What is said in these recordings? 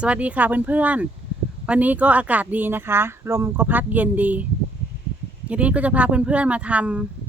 สวัสดีค่ะเพื่อนๆ วันนี้ก็อากาศดีนะคะ ลมก็พัดเย็นดีทีนี้ก็จะพาเพื่อนๆมาท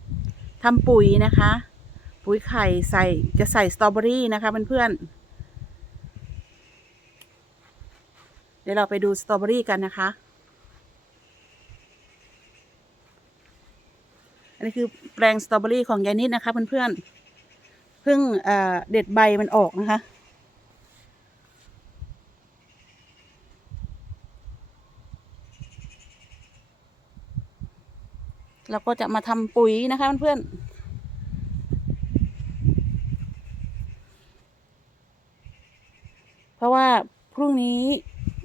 ำทำปุ๋ยนะคะ ปุ๋ยไข่ใส่จะใส่สตรอเบอรี่นะคะเพื่อนๆ เดี๋ยวเราไปดูสตรอเบอรี่กันนะคะ อันนี้คือแปลงสตรอเบอรี่ของยายนิดนะคะเพื่อนๆ เพิ่งเเด็ดใบมันออกนะคะ เราก็จะมาทำปุ๋ยนะคะเพื่อนเพราะว่าพรุ่งนี้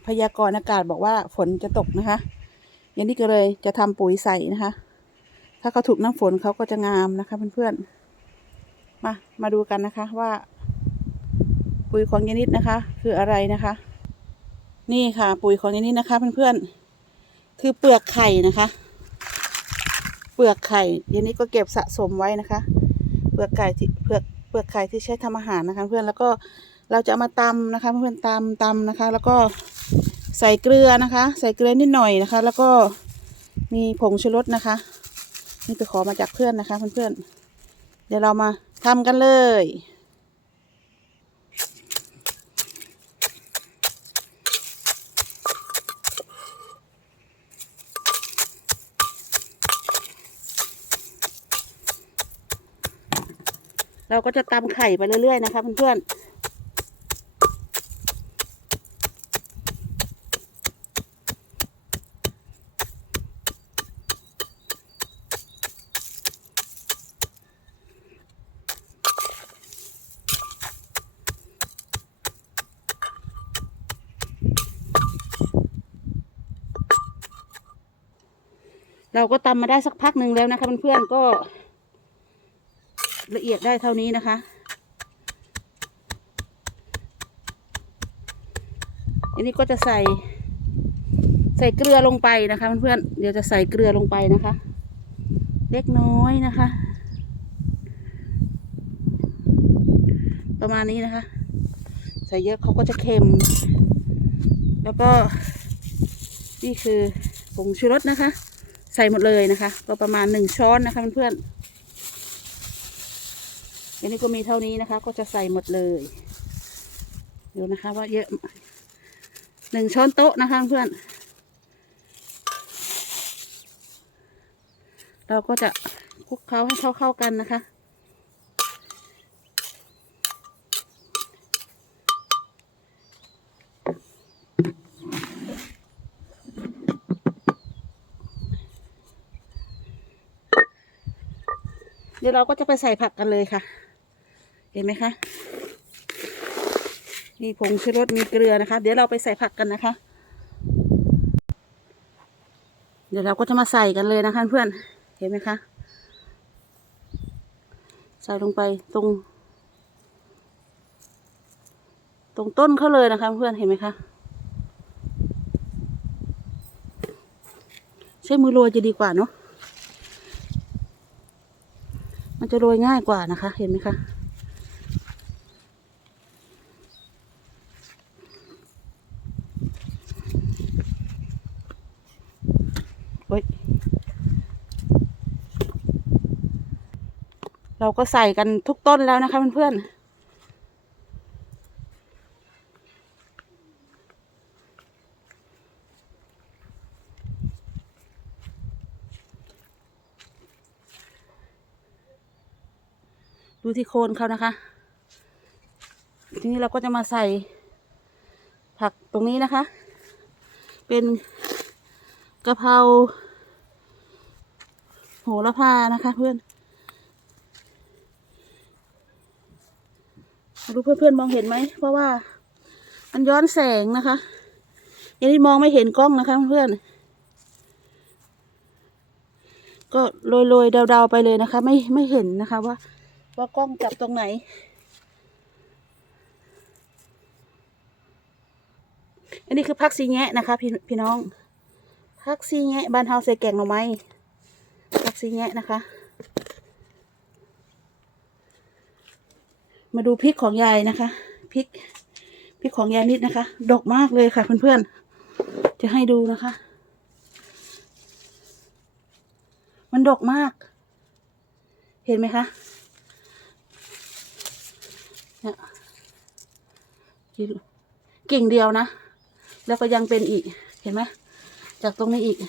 พยากรณ์อากาศบอกว่าฝนจะตกนะคะย่านี้ก็เลยจะทำปุ๋ยใส่นะคะ ถ้าเขาถูกน้ำฝนเขาก็จะงามนะคะเพื่อนๆ มา มาดูกันนะคะว่า ปุ๋ยของยานิดนะคะ คืออะไรนะคะ นี่ค่ะ ปุ๋ยของยานิดนะคะเพื่อนๆ คือเปลือกไข่นะคะ เปลือกไข่เดี๋ยวนี้ก็เก็บสะสมไว้นะคะ เปลือกไก่ที่เปลือกเปลือกไข่ที่ใช้ทำอาหารนะคะ เพื่อนแล้วก็เราจะเอามาตำนะคะ เพื่อนตำตำนะคะ แล้วก็ใส่เกลือนะคะ ใส่เกลือนิดหน่อยนะคะ แล้วก็มีผงชูรสนะคะ นี่ไปขอมาจากเพื่อนนะคะ เพื่อนๆเดี๋ยวเรามาทำกันเลย เราก็จะตำไข่ไปเรื่อยๆนะคะเพื่อนๆเราก็ตำมาได้สักพักหนึ่งแล้วนะคะเพื่อนๆก็ ละเอียดได้เท่านี้นะคะ อันนี้ก็จะใส่ ใส่เกลือลงไปนะคะเพื่อนๆเดี๋ยวจะใส่เกลือลงไปนะคะ เล็กน้อยนะคะ ประมาณนี้นะคะ ใส่เยอะเขาก็จะเค็ม แล้วก็นี่คือผงชูรสนะคะ ใส่หมดเลยนะคะ ก็ประมาณหนึ่งช้อนนะคะเพื่อนๆ อันนี้ก็มีเท่านี้นะคะ ก็จะใส่หมดเลยดูนะคะว่าเยอะหนึ่งช้อนโต๊ะนะคะเพื่อน เราก็จะคลุกเคล้าให้เข้าๆกันนะคะเดี๋ยวเราก็จะไปใส่ผักกันเลยค่ะ เห็นไหมคะมีผงชูรสมีเกลือนะคะ เดี๋ยวเราไปใส่ผักกันนะคะ เดี๋ยวเราก็จะมาใส่กันเลยนะคะเพื่อนเห็นไหมคะ ใส่ลงไปตรง ตรงต้นเขาเลยนะคะเพื่อนเห็นไหมคะใช้มือโรยจะดีกว่าเนาะมันจะโรยง่ายกว่านะคะ เห็นไหมคะ โอ๊ยเราก็ใส่กันทุกต้นแล้วนะคะเพื่อนๆดูที่โคนเขานะคะ ทีนี้เราก็จะมาใส่ผักตรงนี้นะคะ เป็นกะเพรา โหระพานะคะ เพื่อนรู้เพื่อนๆมองเห็นไหม เพราะว่ามันย้อนแสงนะคะยังนี้มองไม่เห็นกล้องนะคะเพื่อนก็โรยๆเดาๆไปเลยนะคะ ไม่ไม่เห็นนะคะว่า ว่ากล้องจับตรงไหน อันนี้คือพักซีแงะนะคะ พี่พี่น้องพักซีแงะบ้านเฮาใส่แกงหน่อไม้ พักซีแงะนะคะ มาดูพริกของยายนะคะพริกพริกของยายนิดนะคะ ดกมากเลยค่ะเพื่อนๆจะให้ดูนะคะ มันดกมาก เห็นไหมคะเนี่ยกิ่งเดียวนะ แล้วก็ยังเป็นอีกเห็นไหมจากตรงนี้อีก ต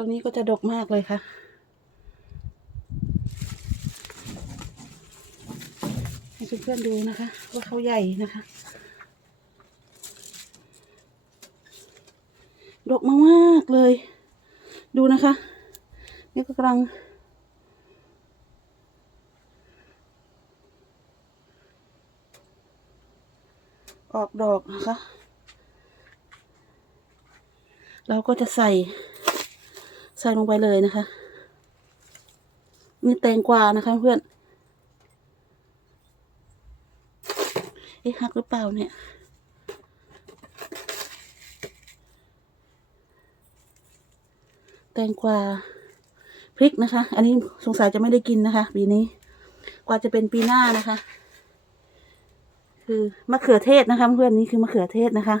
รงนี้ก็จะดกมากเลยค่ะ ให้เพื่อนๆดูนะคะ ว่าเขาใหญ่นะคะ ดกมากๆเลย ดูนะคะ นี่ก็กำลังออกดอกนะคะ เราก็จะใส่ ใส่ลงไปเลยนะคะ นี่แตงกวานะคะเพื่อนเอ๊ะหักหรือเปล่าเนี่ยแตงกวาพริกนะคะ อันนี้สงสัยจะไม่ได้กินนะคะ ปีนี้ กว่าจะเป็นปีหน้านะคะ คือมะเขือเทศนะคะ เพื่อนนี่คือมะเขือเทศนะคะ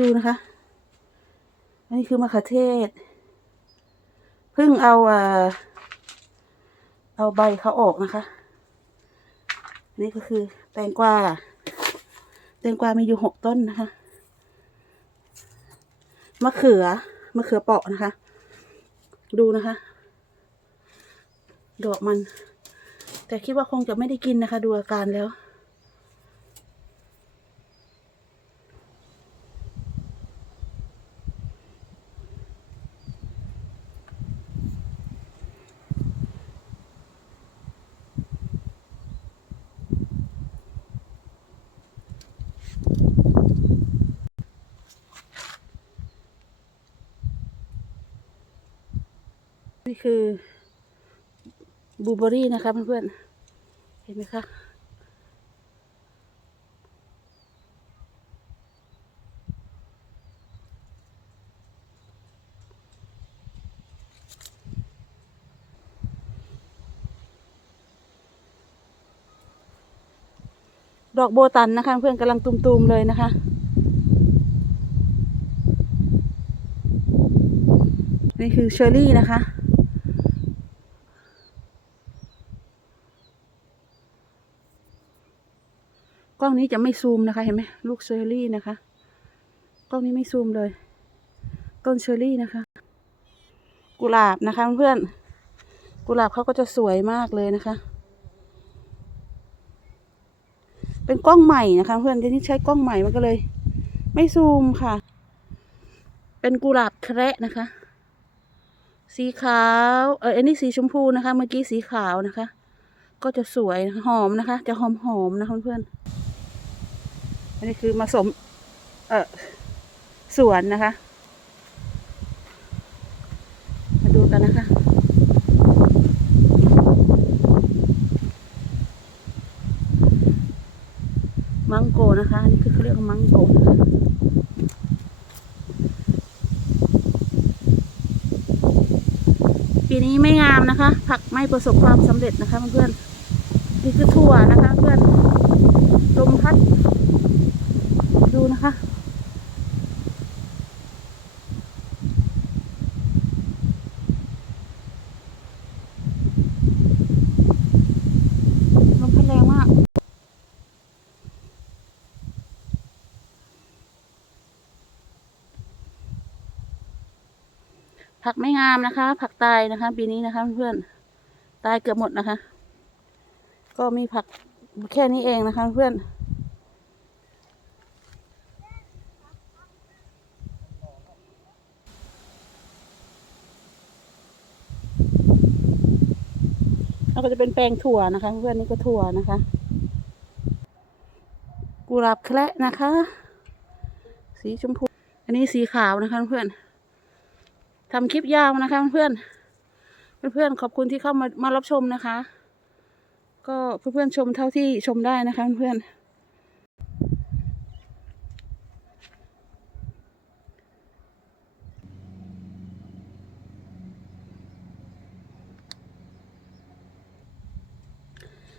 ดูนะคะ อันนี้คือมะเขือเทศ เพิ่งเอาเอ่อเอาใบเขาออกนะคะนนี้ก็คือแตงกวา แตงกวา มีอยู่หกต้นนะคะ มะเขือ มะเขือเปาะนะคะ ดูนะคะ ดอกมัน แต่คิดว่าคงจะไม่ได้กินนะคะ ดูอาการแล้ว คือบูเบอรี่นะคะเพื่อนๆ เห็นไหมคะ ดอกโบตันนะคะ เพื่อนกำลังตุมๆเลยนะคะนี่คือเชอร์รี่นะคะ ล้องนี้จะไม่ซูมนะคะ เห็นไหมลูกเชอร์รี่นะคะ กล้องนี้ไม่ซูมเลย ต้นเชอร์รี่นะคะ กุหลาบนะคะเพื่อนกุหลาบเขาก็จะสวยมากเลยนะคะ เป็นกล้องใหม่นะคะ เพื่อนที่นี่ใช้กล้องใหม่มันก็เลย ไม่ซูมค่ะ เป็นกุหลาบแคระนะคะ สีขาว เอออันนี้สีชมพูนะคะ เมื่อกี้สีขาวนะคะ ก็จะสวยหอมนะคะ จะหอมหอมนะคะเพื่อนๆ นนี้คือมาสม เออสวนนะคะ มาดูกันนะคะ มังโกนะคะอันนี่คือเขาเรียกมังโกนะคะปีนี้ไม่งามนะคะ ผักไม่ประสบความสำเร็จนะคะเพื่อนๆนี่คือถั่วนะคะ เพื่อนลมพัด ดูนะคะ ลมพัดแรงมาก ผักไม่งามนะคะ ผักตายนะคะ ปีนี้นะคะเพื่อนตายเกือบหมดนะคะ ก็มีผักแค่นี้เองนะคะเพื่อน ก็จะเป็นแปลงถั่วนะคะ เพื่อนนี่ก็ถั่วนะคะ กุหลาบแคระนะคะ สีชมพู อันนี้สีขาวนะคะเพื่อนทำคลิปยาวนะคะเพื่อนเพื่อนๆขอบคุณที่เข้ามามารับชมนะคะ ก็เพื่อนๆชมเท่าที่ชมได้นะคะเพื่อน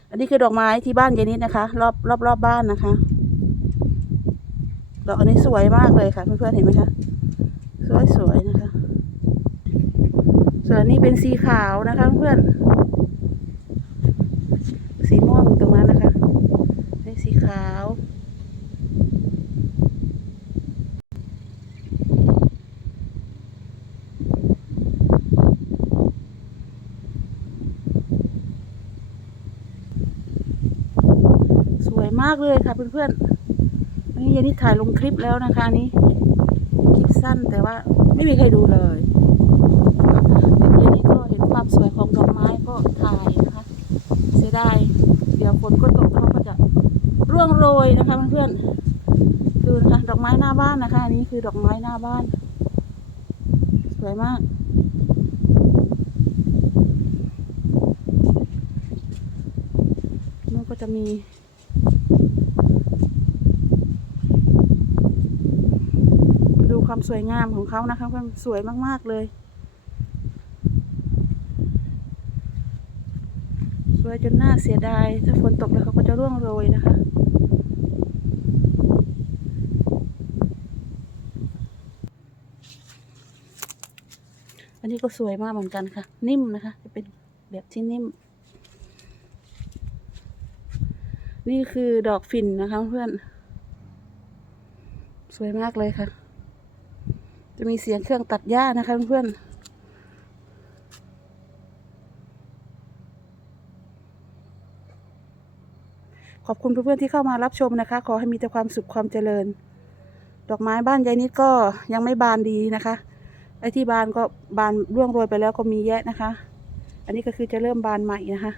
อันนี้คือดอกไม้ที่บ้านยายนิดนะคะ รอบรอบรอบบ้านนะคะ ดอกอันนี้สวยมากเลยค่ะ เพื่อนๆเห็นไหมคะ สวยสวยๆนะคะ ส่วนนนี้เป็นสีขาวนะคะ เพื่อนๆสีม่วงอยู่ตรงนั้นนะคะนี่สีขาว สวยมากเลยค่ะเพื่อนๆนนี้ยายนิถ่ายลงคลิปแล้วนะคะอันนี้คลิปสั้นแต่ว่าไม่มีใครดูเลยเดี๋ยวนี้ก็เห็นความสวยของดอกไม้ก็ถ่ายนะคะ เสียดายเดี๋ยวฝนก็ตกเขาก็จะร่วงโรยนะคะเพื่อนๆดูนะคะดอกไม้หน้าบ้านนะคะอันนี้คือดอกไม้หน้าบ้าน สวยมากก็จะมี ดูความ สวยงามของเขานะคะเพื่อนสวยมาก ๆ เลย สวยจนน่าเสียดาย ถ้าฝนตกแล้วเขาก็จะร่วงโรยนะคะอันนี้ก็สวยมากเหมือนกันค่ะ นิ่มนะคะ จะเป็นแบบที่นิ่ม นี่คือดอกฝิ่นนะคะเพื่อน สวยมากเลยค่ะ จะมีเสียงเครื่องตัดหญ้านะคะเพื่อนๆขอบคุณเพื่อนๆที่เข้ามารับชมนะคะ ขอให้มีแต่ความสุขความเจริญ ดอกไม้บ้านยายนิดก็ยังไม่บานดีนะคะ ไอ้ที่บานก็บานร่วงโรยไปแล้วก็มีแยะนะคะ อันนี้ก็คือจะเริ่มบานใหม่นะคะ